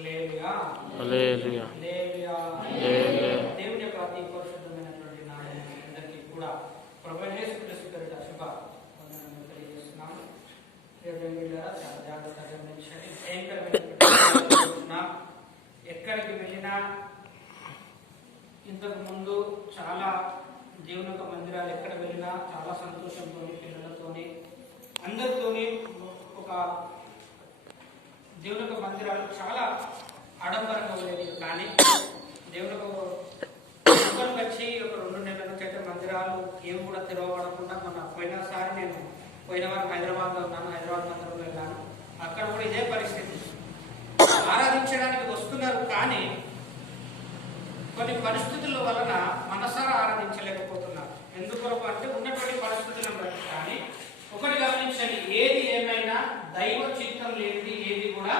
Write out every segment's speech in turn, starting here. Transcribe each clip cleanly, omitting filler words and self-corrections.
హల్లెలూయా. దేవుని యొక్క అతి పరిశుద్ధమైనటువంటి నామమున అందరికీ కూడా ప్రభువైన యేసుక్రీస్తు పేరిట శుభ వందనములు తెలియజేస్తున్నాము. చాలా జాగ్రత్తగా గమనించండి. భయంకరమైనటువంటి ఎక్కడికి వెళ్ళినా ఇంతకు ముందు చాలా దేవుని యొక్క మందిరాలు ఎక్కడ వెళ్ళినా చాలా సంతోషంతో పిల్లలతోని అందరితోని ఒక దేవుని యొక్క మందిరాలు చాలా ఆడంబరంగా ఉండేది. కానీ దేవుని వచ్చి ఒక 2 నెలల నుంచి అయితే మందిరాలు ఏమి కూడా తెరవబడకుండా పోయినసారి నేను పోయిన వారం హైదరాబాద్లో ఉన్నాను. హైదరాబాద్ మందిరంలో వెళ్ళాను. అక్కడ కూడా ఇదే పరిస్థితి. ఆరాధించడానికి వస్తున్నారు కానీ కొన్ని పరిస్థితుల వలన మనసారా ఆరాధించలేకపోతున్నారు. ఎందుకొరకు అంటే ఉన్నటువంటి పరిస్థితులను బట్టి. కానీ ఒకటి గమనించండి, ఏది ఏమైనా దైవ చిత్తం లేనిది ఏది కూడా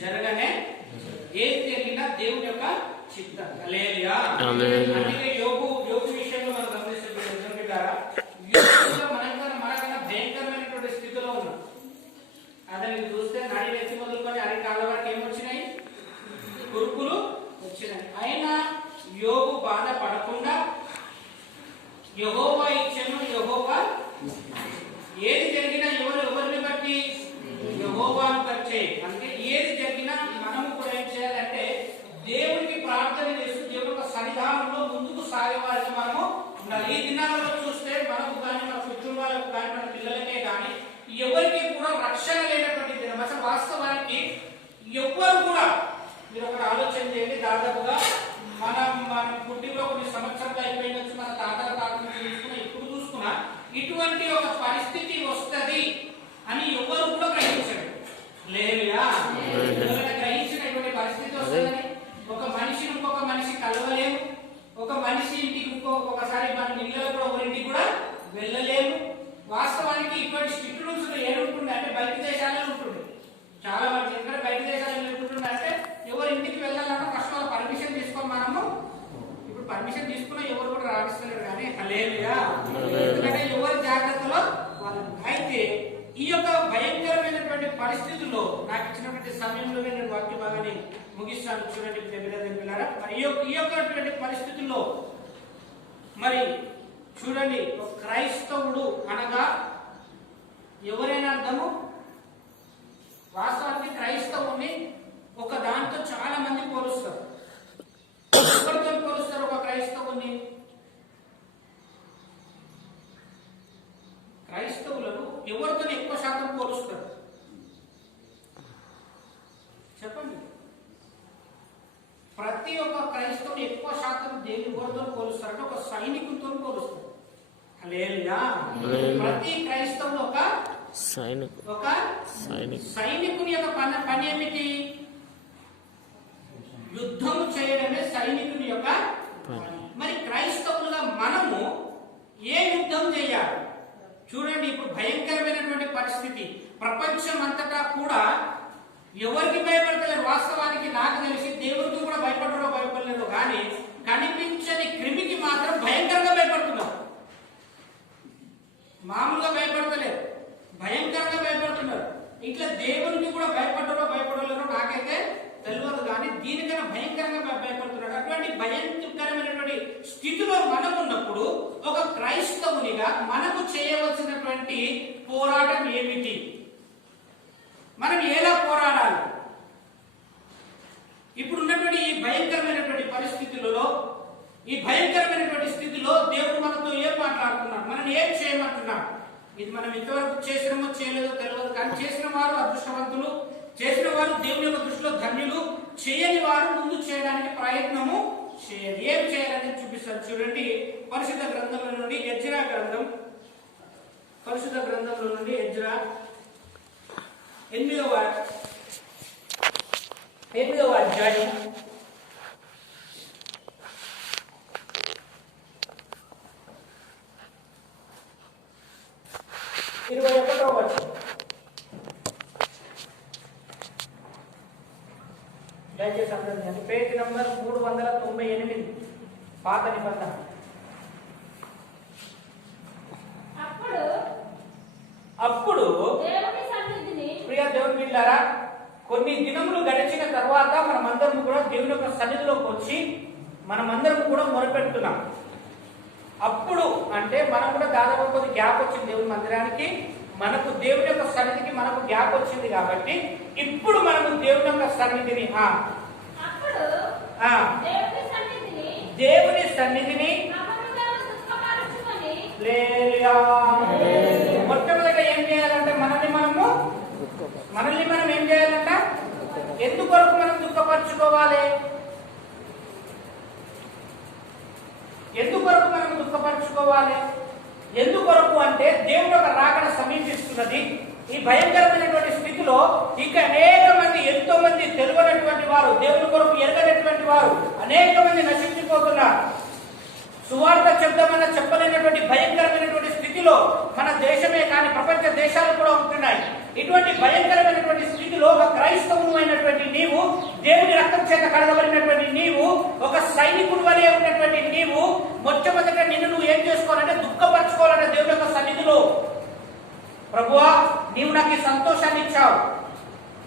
జరగనే, ఏది జరిగినా దేవుని యొక్క చిత్తం. హల్లెలూయా. అందుకే యోగు విషయంలో మనం గమనిస్తారా, మనకన్నా భయంకరమైనటువంటి స్థితిలో ఉన్నాం. అదే మీరు చూస్తే నడి వ్యక్తి మొదలుకొని అరికాళ్ళ వరకు ఏమొచ్చినాయి, కురుకులు వచ్చినాయి. అయినా యోగు బాధపడకుండా యెహోవా ఇచ్చెను, యెహోవా ఏది జరిగినా ఎవరిని బట్టి, యెహోవాను బట్టి. అంటే ఏది జరిగినా మనము కూడా ఏం చేయాలంటే దేవునికి ప్రార్థన చేస్తూ దేవుని యొక్క సన్నిధానంలో ముందుకు సాగేవారిగా మనము ఉండాలి. ఈ దినాలలో చూస్తే మనకు కానీ మన కుటుంబాలకు కానీ మన పిల్లలకే కానీ ఎవరికి కూడా రక్షణ లేనటువంటి దినం. అసలు వాస్తవానికి ఎవ్వరు కూడా, మీరు ఒకటి ఆలోచన చేయండి, దాదాపుగా మన పుట్టిలో కొన్ని సంవత్సరాలు అయిపోయినచ్చు, మన తాతల చూసుకున్నా ఇప్పుడు చూసుకున్నా ఇటువంటి ఒక పరిస్థితి వస్తుంది అని ఎవరు కూడా గ్రహించరు. లేదా గ్రహించినటువంటి పరిస్థితి వస్తుందని ఒక మనిషిని ఇంకొక మనిషి కలవలేము, ఒక మనిషి ఇంటికి ఇంకొకసారి మన ఇళ్ళలో కూడా ఒకరింటికి కూడా వెళ్ళలేము. వాస్తవానికి ఇటువంటి స్ట్రిక్ట్ రూల్స్ ఏముంటుండే అంటే బయట దేశాలలో ఉంటుండే. చాలా మంది ఎక్కడ బయట దేశాలలో ఉంటుండే అంటే ఎవరు ఇంటికి వెళ్ళాలన్నా ఫస్ట్ వాళ్ళ పర్మిషన్ తీసుకొని మనము ఇప్పుడు పర్మిషన్ తీసుకున్నా ఎవరు కూడా రాణిస్తలేరు. కానీ హల్లెలూయా. ఎందుకంటే ఎవరి జాగ్రత్తలో వాళ్ళు. అయితే ఈ యొక్క భయంకరమైనటువంటి పరిస్థితుల్లో నాకు ఇచ్చినటువంటి సమయంలోనే నేను వాక్య భాగాన్ని ముగిస్తాను. చూడండి పిల్లరా, మరి ఈ యొక్క పరిస్థితుల్లో మరి చూడండి, ఒక క్రైస్తవుడు అనగా ఎవరైనా అర్థము. వాస్తవానికి క్రైస్తవుని ఒక దాంతో చాలా మంది పోలుస్తారు. ఎవరితో పోలుస్తారు ఒక క్రైస్తవుని? క్రైస్తవులను ఎవరితో ఎక్కువ శాతం పోలుస్తారు చెప్పండి. ప్రతి ఒక్క క్రైస్తవుని ఎక్కువ శాతం దేని ఎవరితో పోలుస్తారంటే ఒక సైనికులతో పోలుస్తారు. హల్లెలూయా. ప్రతి క్రైస్తవుడు ఒక సైనికుని యొక్క పని ఏమిటి? యుద్ధం చేయడమే సైనికుని యొక్క పని. మరి క్రైస్తవులుగా మనము ఏ యుద్ధం చేయాలి? చూడండి, ఇప్పుడు భయంకరమైనటువంటి పరిస్థితి. ప్రపంచం అంతటా కూడా ఎవరికి భయపడతలేరు. వాస్తవానికి నాకు తెలిసి దేవుడికి కూడా భయపడలేరు, కానీ కనిపించని క్రిమికి మాత్రం భయంకరంగా భయపడుతున్నారు. మామూలుగా భయపడతలేరు, భయంకరంగా భయపడుతున్నారు. ఇట్లా దేవునికి కూడా భయపడలేరు నాకైతే తెలియదు, కానీ దీనికన్నా భయంకరంగా భయపడుతున్నాడు. అటువంటి భయంకరమైనటువంటి స్థితిలో మనం ఉన్నప్పుడు ఒక క్రైస్తవునిగా మనకు చేయవలసినటువంటి పోరాటం ఏమిటి? మనం ఎలా పోరాడాలి? ఇప్పుడు ఉన్నటువంటి ఈ భయంకరమైనటువంటి పరిస్థితులలో, ఈ భయంకరమైనటువంటి స్థితిలో దేవుడు మనతో ఏం మాట్లాడుతున్నాడు, మనం ఏం చేయమంటున్నాడు? ఇది మనం ఇంతవరకు చేసినామో చేయలేదో తెలియదు, కానీ చేసిన వారు అదృష్టవంతులు, చేసిన వారు దేవుని యొక్క దృష్టిలో ధన్యులు, చేయని వారు ముందు చేయడానికి ప్రయత్నము చేయాలి. ఏం చేయాలని చూపిస్తారు. చూడండి, పరిశుద్ధ గ్రంథంలో నుండి ఎజ్రా గ్రంథం, పరిశుద్ధ గ్రంథంలో నుండి ఎజ్రా 8వ అధ్యాయం 21వ వచనం. దయచేసి అందరినీ పేజ్ నంబర్ 398 పాత నిబంధన. అప్పుడు ప్రియ దేవుని బిడ్డలారా, కొన్ని దినములు గడిచిన తర్వాత మనమందరం కూడా దేవుని యొక్క సన్నిధిలోకి వచ్చి మనమందరం కూడా మొరపెడుతున్నాం. అప్పుడు అంటే మనం కూడా దాదాపు కొద్ది గ్యాప్ వచ్చింది దేవుని మందిరానికి, మనకు దేవుని యొక్క సన్నిధికి మనకు గ్యాప్ వచ్చింది కాబట్టి ఇప్పుడు మనము దేవుని యొక్క సన్నిధిని దేవుని సన్నిధిని మొట్టమొదట ఏం చేయాలంటే మనల్ని మనం ఏం చేయాలంట? ఎందుకొరకు మనం దుఃఖపరచుకోవాలి? ఎందుకొరకు మనం దుఃఖపరచుకోవాలి? ఎందుకొరకు అంటే దేవుడు ఒక రాకడ సమీపిస్తున్నది. ఈ భయంకరమైనటువంటి స్థితిలో ఇక అనేక మంది, ఎంతో మంది తెలియనటువంటి వారు, దేవుని కొరకు ఎరగనటువంటి వారు అనేక మంది నశించిపోతున్నారు. సువార్త చెప్దామన్నా చెప్పలేనటువంటి భయంకరమైనటువంటి స్థితిలో మన దేశమే కానీ ప్రపంచ దేశాలు కూడా ఉంటున్నాయి. ఇటువంటి భయంకరమైనటువంటి స్థితిలో ఒక క్రైస్తవుడు అయినటువంటి నీవు, దేవుని రక్తం చేత కడగబడినటువంటి నీవు, ఒక సైనికుడు వలె ఉన్నటువంటి నీవు మొట్టమొదట నిన్ను నువ్వు ఏం చేసుకోవాలంటే దుఃఖపరచుకోవాలంటే దేవుని యొక్క సన్నిధిలో, ప్రభువా నీవు నాకు ఈ సంతోషాన్ని ఇచ్చావు,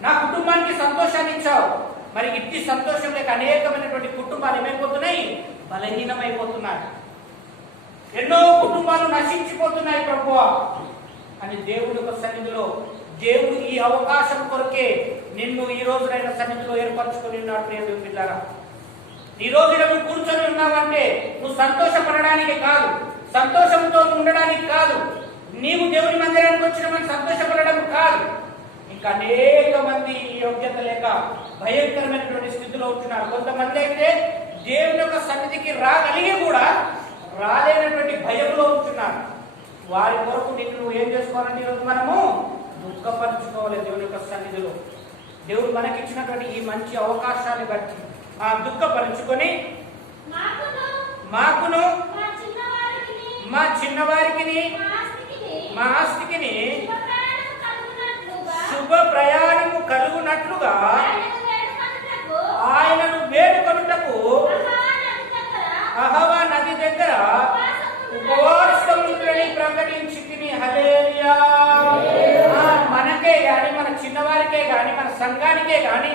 నా కుటుంబానికి సంతోషాన్ని ఇచ్చావు. మరి ఇట్టి సంతోషం లేక అనేకమైనటువంటి కుటుంబాలు ఏమైపోతున్నాయి? బలహీనమైపోతున్నాయి. ఎన్నో కుటుంబాలు నశించిపోతున్నాయి ప్రభువా అని దేవుని యొక్క సన్నిధిలో, దేవుడు ఈ అవకాశం కొరకే నిన్ను ఈ రోజునైనా సన్నిధిలో ఏర్పరచుకొని ఉన్నాడు. ప్రియ దేవుని బిడ్డలారా, ఈ రోజు నువ్వు కూర్చొని ఉన్నావంటే నువ్వు సంతోషపడడానికి కాదు, సంతోషంతో ఉండడానికి కాదు, నీవు దేవుని మందిరానికి వచ్చినామని సంతోషపడడం కాదు. ఇంకా అనేక మంది ఈ యోగ్యత లేక భయంకరమైనటువంటి స్థితిలో ఉంటున్నారు. కొంతమంది అయితే దేవుని యొక్క సన్నిధికి రాగలిగి కూడా రాలేనటువంటి భయంలో ఉంటున్నారు. వారి కొరకు నిన్ను ఏం చేసుకోవాలంటే ఈరోజు మనము దుఃఖపరచుకోవాలి దేవుని యొక్క సన్నిధిలో. దేవుడు మనకిచ్చినటువంటి ఈ మంచి అవకాశాన్ని బట్టి దుఃఖపరుచుకొని మాకును మా చిన్నవారికి మా ఆస్తికి శుభ ప్రయాణము కలుగునట్లుగా ఆయనను వేడుకొనుటకు అహవా నది దగ్గర ఉపవాసములని ప్రకటించి హల్లెలూయా. మనకే గాని, మన చిన్నవారికే గాని, మన సంఘానికే గాని,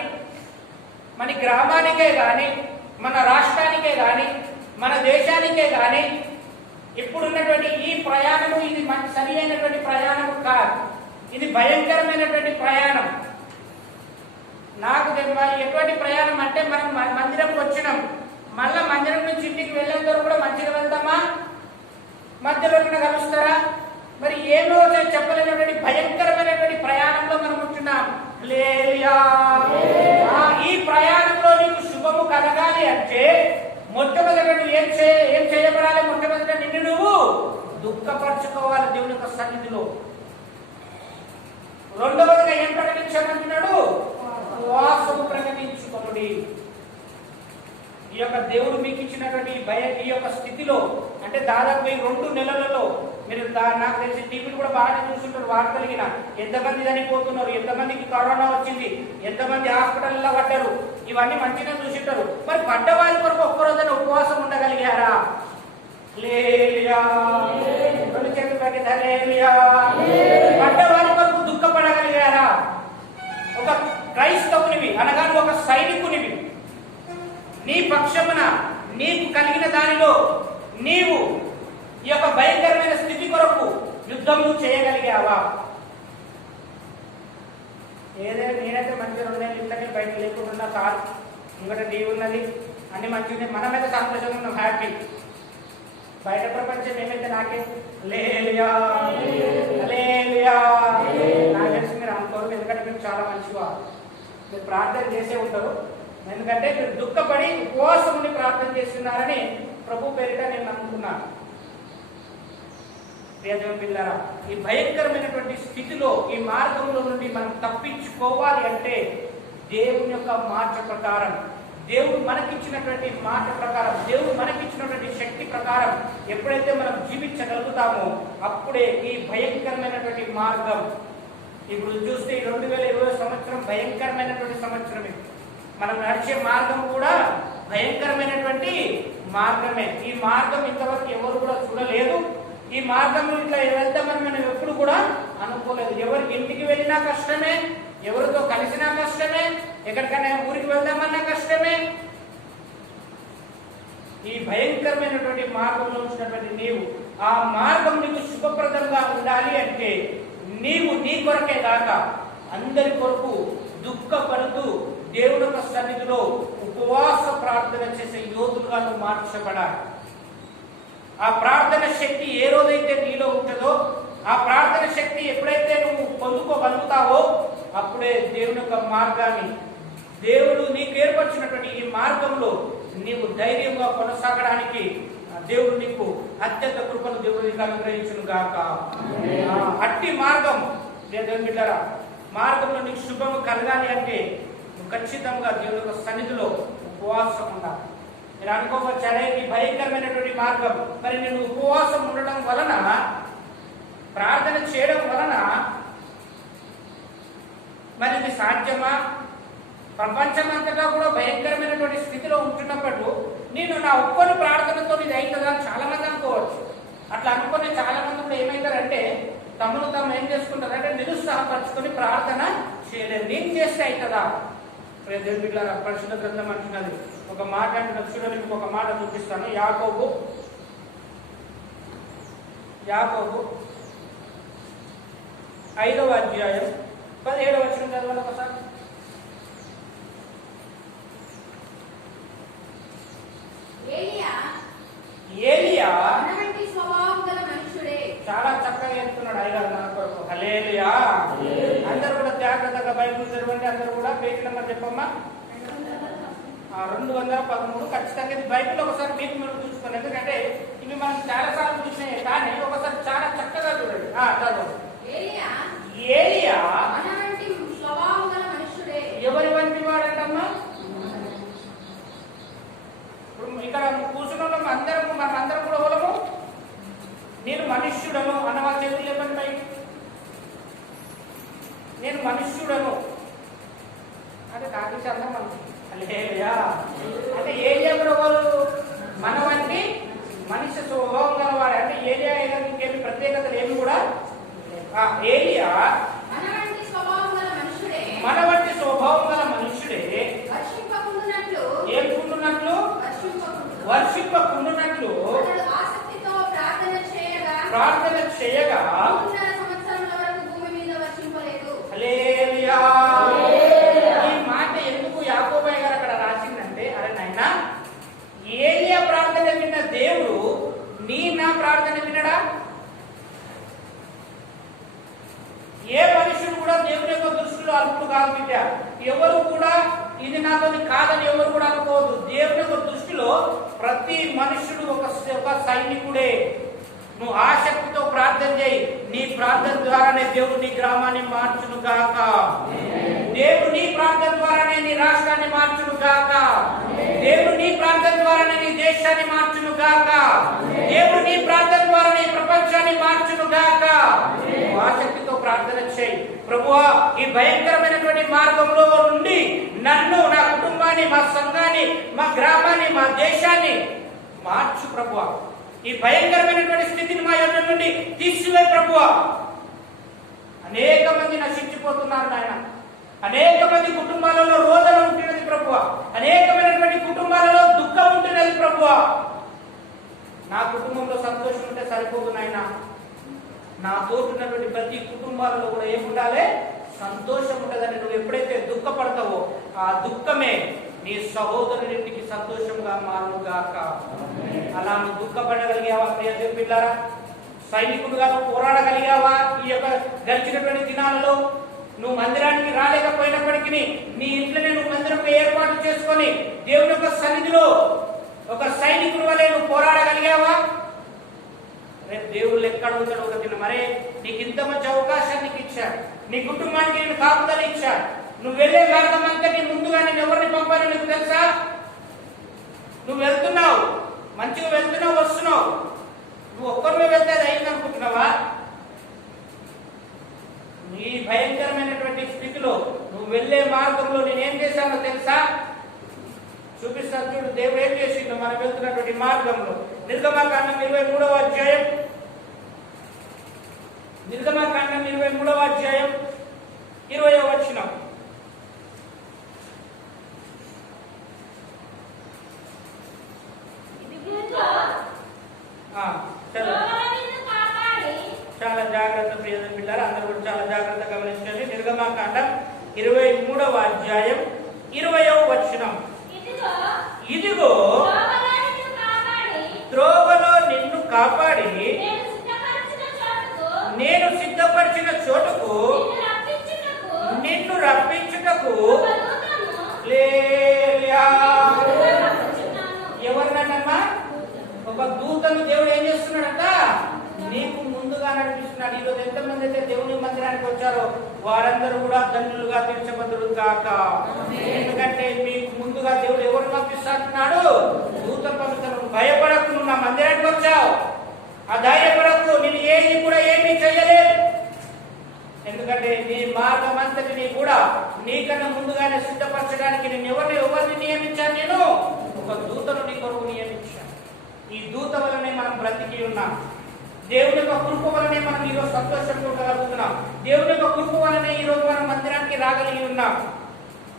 మన గ్రామానికే గాని, మన రాష్ట్రానికే గాని, మన దేశానికే గాని ఇప్పుడున్నటువంటి ఈ ప్రయాణము ఇది సరి అయినటువంటి ప్రయాణము కాదు. ఇది భయంకరమైనటువంటి ప్రయాణం. నాకు ఎటువంటి ప్రయాణం అంటే మనం మందిరంకి వచ్చినాం, మళ్ళా మందిరం నుంచి ఇంటికి వెళ్ళేంత వరకు కూడా మంచిగా వెళ్తామా? మధ్యలో కలుస్తారా? మరి ఏమో చెప్పలేనటువంటి భయంకరమైనటువంటి ప్రయాణంలో మనం ఉంటున్నాం. ఈ ప్రయాణంలో నీకు శుభము కలగాలి అంటే మొట్టమొదట నువ్వు ఏం చేయబడాలి? మొట్టమొదట నిన్ను నువ్వు దుఃఖపరచుకోవాలి దేవుని యొక్క సన్నిధిలో. రెండవదిగా ఏం ప్రకటించామంటున్నాడు? ఉపవాసము ప్రకటించుకోండి. ఈ యొక్క దేవుడు మీకు ఇచ్చినటువంటి ఈ యొక్క స్థితిలో అంటే దాదాపు ఈ 2 నెలలలో మీరు నాకు తెలిసి టీవీలు కూడా బాగానే చూస్తుంటారు. వార్తలిగిన ఎంతమంది చనిపోతున్నారు, ఎంతమందికి కరోనా వచ్చింది, ఎంతమంది హాస్పిటల్లో పడ్డారు, ఇవన్నీ మంచిగా చూసింటారు. మరి పడ్డ వారి కొరకు ఒక్కరోజైనా ఉపవాసం ఉండగలిగారా? పడ్డ వారి కొరకు దుఃఖపడగలిగారా? ఒక క్రైస్తవునివి అనగా ఒక సైనికునివి, నీ పక్షమున నీకు కలిగిన దానిలో నీవు ఈ యొక్క భయంకరమైన స్థితి కొరకు యుద్ధము చేయగలిగావా? ఏదైనా నేనైతే మంచిగా 2 నెలలు ఇంట్లోకి బయట లేకుండా కాదు, ఇంకటి నీ ఉన్నది అన్ని మంచిగా, మనమైతే సంతోషంగా ఉన్నాం, హ్యాపీ. బయట ప్రపంచం ఏమైతే నాకే హల్లెలూయా హల్లెలూయా. నాకు తెలిసి మీరు అనుకోరు, ఎందుకంటే మీరు చాలా మంచిగా మీరు ప్రార్థన చేసే ఉంటారు. ఎందుకంటే మీరు దుఃఖపడి ఉపవాసం ఉండి ప్రార్థన చేస్తున్నారని ప్రభు పేరిట నేను నమ్ముకున్నాను. ప్రియదేవుని పిల్లరా, ఈ భయంకరమైనటువంటి స్థితిలో ఈ మార్గంలో నుండి మనం తప్పించుకోవాలి అంటే దేవుని యొక్క మాట ప్రకారం, దేవుడు మనకిచ్చినటువంటి మాట ప్రకారం, దేవుడు మనకిచ్చినటువంటి శక్తి ప్రకారం ఎప్పుడైతే మనం జీవించగలుగుతామో అప్పుడే ఈ భయంకరమైనటువంటి మార్గం. ఇప్పుడు చూస్తే 2020 సంవత్సరం భయంకరమైనటువంటి సంవత్సరమే. మనం నడిచే మార్గం కూడా భయంకరమైనటువంటి మార్గమే. ఈ మార్గం ఇంతవరకు ఎవరు కూడా చూడలేదు. ఈ మార్గంలో ఇట్లా వెళ్తామని మనం ఎప్పుడు కూడా అనుకోలేదు. ఎవరికి ఇంటికి వెళ్ళినా కష్టమే, ఎవరితో కలిసినా కష్టమే, ఎక్కడికైనా ఊరికి వెళ్దామన్నా కష్టమే. ఈ భయంకరమైనటువంటి మార్గంలో ఉంచినటువంటి నీవు ఆ మార్గం నీకు శుభప్రదంగా ఉండాలి అంటే నీవు నీ కొరకే కాక అందరి కొరకు దుఃఖపడుతూ దేవుని యొక్క సన్నిధిలో ఉపవాస ప్రార్థన చేసే యోధులుగా నువ్వు మార్చబడాలి. ఆ ప్రార్థన శక్తి ఏ రోజైతే నీలో ఉంటుందో, ఆ ప్రార్థన శక్తి ఎప్పుడైతే నువ్వు పొందుకోగలుగుతావో అప్పుడే దేవుని యొక్క మార్గాన్ని, దేవుడు నీకు ఏర్పరిచినటువంటి ఈ మార్గంలో నీవు ధైర్యంగా కొనసాగడానికి దేవుడు నీకు అత్యంత కృపను దేవుడు నీకు అనుగ్రహించును గాక. అట్టి మార్గం దేవుని బిడ్డలారా, మార్గంలో నీకు శుభము కలగాలి అంటే నువ్వు ఖచ్చితంగా దేవుని యొక్క సన్నిధిలో ఉపవాసం ఉండాలి. మీరు అనుకోవచ్చు, అరే ఈ భయంకరమైనటువంటి మార్గం, మరి నేను ఉపవాసం ఉండడం వలన, ప్రార్థన చేయడం వలన మరి ఇది సాధ్యమా? ప్రపంచమంతటా కూడా భయంకరమైనటువంటి స్థితిలో ఉంటున్నప్పుడు నేను నా ఒక్కరి ప్రార్థనతో ఇది అవుతుందా అని చాలా మంది అనుకోవచ్చు. అట్లా అనుకునే చాలా మంది కూడా ఏమవుతారంటే తమను తాము ఏం చేసుకుంటారంటే నిరుత్సాహపరచుకొని ప్రార్థన చేయలేదు. నేను చేస్తే అవుతుందా? పరిశుద్ధ గ్రంథం అంటున్నది, ఒక మాట అంటున్నది. చూడండి, మీకు ఒక మాట చూపిస్తాను. యాకోబు 5వ అధ్యాయం 17వ వచనం చదవండి ఒకసారి. ఏలియా చాలా చక్కగా చెప్తున్నాడు అయ్యగారు మన కొరకు. హల్లెలూయా. అందరూ కూడా జాగ్రత్తగా బైబిల్ చదవండి. అందరూ కూడా పేజీ నెంబర్ చెప్పమ్మా. 213. ఖచ్చితంగా ఇది బైబిల్ ఒకసారి మీకు మీరు చూసుకోండి. ఎందుకంటే ఇవి మనం చాలా సార్లు చూసినాయి, కానీ ఒకసారి చాలా చక్కగా చూడండి. చదవండి. ఏలియా ఎవరి వంటి వాడంటమ్మా? ఇప్పుడు ఇక్కడ కూర్చున్న మనమందరం కూడా ఎవరము? నేను మనుష్యుడను అన్న వాళ్ళ చేతులు చెప్పండి పై. నేను మనుష్యుడను అంటే కాకి అర్థం మనకి. హల్లెలూయా. అంటే ఏలియా కూడా వాళ్ళు మన వంటి మనిషి స్వభావం గలవాడు. అంటే ఏలియా ఇంకేమి ప్రత్యేకతలు ఏమి కూడా ఏలియా మన వంటి స్వభావం గల మనుష్యుడే ఏముకుంటున్నట్లు వర్షింపకుండునట్లు ప్రార్థన చేయగా హల్లెలూయా. ఈ మాట ఎందుకు యాకోబు గారు అక్కడ రాసిందంటే, అరే నాయనా, ఏలియా ప్రార్థన విన్న దేవుడు నా ప్రార్థన వినడా? ఏ మనుషుడు కూడా దేవుని యొక్క దృష్టిలో అల్పుడు కాదు బిడ్డ. ఎవరు కూడా ఇది నాతోని కాదని ఎవరు కూడా అనుకోవద్దు. దేవుని యొక్క దృష్టిలో ప్రతి మనుషుడు ఒక సైనికుడే. నువ్వు ఆసక్తితో ప్రార్థన చేయి. నీ ప్రార్థన ద్వారానే దేవుడు నీ గ్రామాన్ని మార్చును గాక. దేవుడు నీ ప్రార్థన ద్వారానే నీ రాష్ట్రాన్ని మార్చును గాక. దేవుడు నీ ప్రార్థన ద్వారానే నీ దేశాన్ని మార్చును గాక. దేవుడు నీ ప్రార్థన ద్వారానే ప్రపంచాన్ని మార్చును గాక. ఆసక్తితో ప్రార్థన చేయి. ప్రభువా, ఈ భయంకరమైనటువంటి మార్గంలో నుండి నన్ను, నా కుటుంబాన్ని, మా సంఘాన్ని, మా గ్రామాన్ని, మా దేశాన్ని మార్చు ప్రభువా. ఈ భయంకరమైనటువంటి స్థితిని మా యొద్ద నుండి తీసివేయి ప్రభువా. అనేక మంది నశించిపోతున్నారు నాయన. అనేక మంది కుటుంబాలలో రోదన ఉంటున్నది ప్రభువా. అనేకమైనటువంటి కుటుంబాలలో దుఃఖం ఉంటున్నది ప్రభువా. నా కుటుంబంలో సంతోషం ఉంటే సరిపోదు నాయన. నా తోటున్నటువంటి ప్రతి కుటుంబాలలో కూడా ఏముండాలి? సంతోషం ఉంటుందని. నువ్వు ఎప్పుడైతే దుఃఖపడతావో ఆ దుఃఖమే నీ సహోదరుడింటికి సంతోషంగా మారుగాక. అలా నువ్వు దుఃఖపడగలిగావా ప్రియ పిల్లారా? సైనికుడుగా నువ్వు పోరాడగలిగావా? ఈ యొక్క గడిచినటువంటి దినాలలో నువ్వు మందిరానికి రాలేకపోయినప్పటికీ నీ ఇంట్లోనే నువ్వు మందిరం ఏర్పాటు చేసుకొని దేవుని యొక్క సన్నిధిలో ఒక సైనికుడు వలె నువ్వు పోరాడగలిగావా? రేపు దేవుళ్ళు ఎక్కడ ఉంటాడు ఒక దిన. మరే నీకు ఇంత మంచి అవకాశాన్ని ఇచ్చాడు. నీ కుటుంబానికి నేను కాపుదల ఇచ్చాడు. నువ్వు వెళ్లే మార్గం అంతా నీ ముందుగా నేను ఎవరిని పంపానో నీకు తెలుసా? నువ్వు వెళ్తున్నావు, మంచిగా వెళ్తున్నావు, వస్తున్నావు. నువ్వు ఒక్కరిలో వెళ్తే అది అయింది అనుకుంటున్నావా? ఈ భయంకరమైనటువంటి స్థితిలో నువ్వు వెళ్లే మార్గంలో నేనేం చేశానో తెలుసా? చూపిస్తాను చూడు. దేవుడు ఏం చేసిందో మనం వెళ్తున్నటువంటి మార్గంలో. నిర్గమకాండం 23వ అధ్యాయం 20వ వచనం. చాలా జాగ్రత్త ప్రియమైన పిల్లలు అందరూ కూడా చాలా జాగ్రత్తగా గమనించండి. నిర్గమకాండం 23వ అధ్యాయం 20వ వచనం. ఇదిగో త్రోవలో నిన్ను కాపాడి నేను సిద్ధపరిచిన చోటుకు నిన్ను రప్పించుటకు ఎవరినమ్మా? ఒక దూతను దేవుడు ఏం చేస్తున్నాడట? నీకు ముందుగా నడిపిస్తున్నాడు. ఈరోజు ఎంతమంది అయితే దేవుని మందిరానికి వచ్చారో వారందరూ కూడా ధన్యులుగా తీర్చబద్దులు కాక. ఎందుకంటే మీకు ముందుగా దేవుడు ఎవరు పంపిస్తున్నాడు? దూత పంపిస్తున్నాడు. భయపడకు, నువ్వు నా మందిరానికి వచ్చావు, ఆ ధైర్యపడకు, నేను ఏది కూడా ఏమీ చేయలేదు. ఎందుకంటే నీ మార్గం అంతటిని కూడా నీకన్నా ముందుగానే సిద్ధపరచడానికి నేను ఎవరిని నియమించాను? నేను ఒక దూతను నీ కొరకు నియమించాను. ఈ దూత వలనే మనం బ్రతికి ఉన్నాం. దేవుని యొక్క కృప వలనే మనం ఈరోజు సంతోషంగా ఉండగలుగుతున్నాం. దేవుని యొక్క కృప వలనే ఈరోజు మనం మందిరానికి రాగలిగి ఉన్నాం.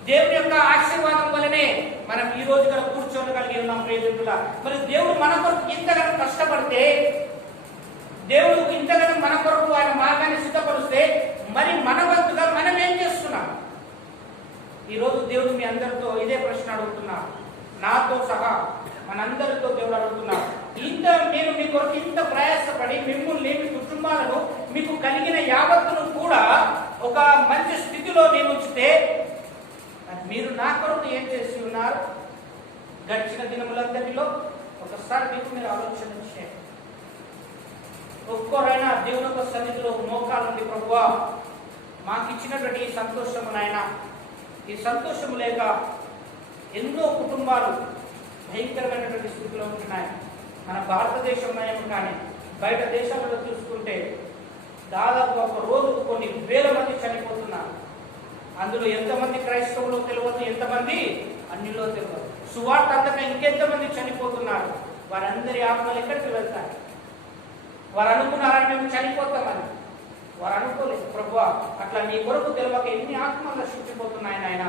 దేవుని యొక్క ఆశీర్వాదం వలనే మనం ఈ రోజు కూడా కూర్చోగలిగి ఉన్నాం. ప్రియమిత్రులా, మరి దేవుడు మన కొరకు ఇంతగానో కష్టపడితే, దేవుడు ఇంతగానో మన కొరకు ఆయన మార్గాన్ని సిద్ధపరుస్తే, మరి మన వంతుగా మనం ఏం చేస్తున్నాం? ఈరోజు దేవుడు మీ అందరితో ఇదే ప్రశ్న అడుగుతున్నా, నాతో సహా మనందరితో దేవుడు అడుగుతున్నా. నేను మీ కొరకు ఇంత ప్రయాసపడి మిమ్మల్ని, మీ కుటుంబాలను, మీకు కలిగిన యావత్తును కూడా ఒక మంచి స్థితిలో నేను ఉంచితే మీరు నా కొరకు ఏం చేసి ఉన్నారు? గడిచిన దినములందరిలో ఒకసారి మీరు ఆలోచన చేయండి. ఒక్కరైనా దేవుని యొక్క సన్నిధిలో మోకాలుండి, ప్రభువా మాకు ఇచ్చినటువంటి ఈ సంతోషము నాయన, ఈ సంతోషము లేక ఎన్నో కుటుంబాలు భయంకరమైనటువంటి స్థితిలో ఉంటున్నాయి. మన భారతదేశంలో కానీ బయట దేశాలలో చూసుకుంటే దాదాపు ఒక రోజుకు కొన్ని వేల మంది చనిపోతున్నారు. అందులో ఎంతమంది క్రైస్తవులు తెలియదు, ఎంతమంది అన్నిలో తెలియదు. సువార్త అంతటా ఇంకెంతమంది చనిపోతున్నారు. వారందరి ఆత్మలు ఎక్కడికి వెళ్తారు? వారు అనుకున్నారని మేము చనిపోతామని. వారు అనుకోలేదు. ప్రభువా అట్లా నీ కొరకు తెలియక ఎన్ని ఆత్మలు నశించిపోతున్నాయి నాయన.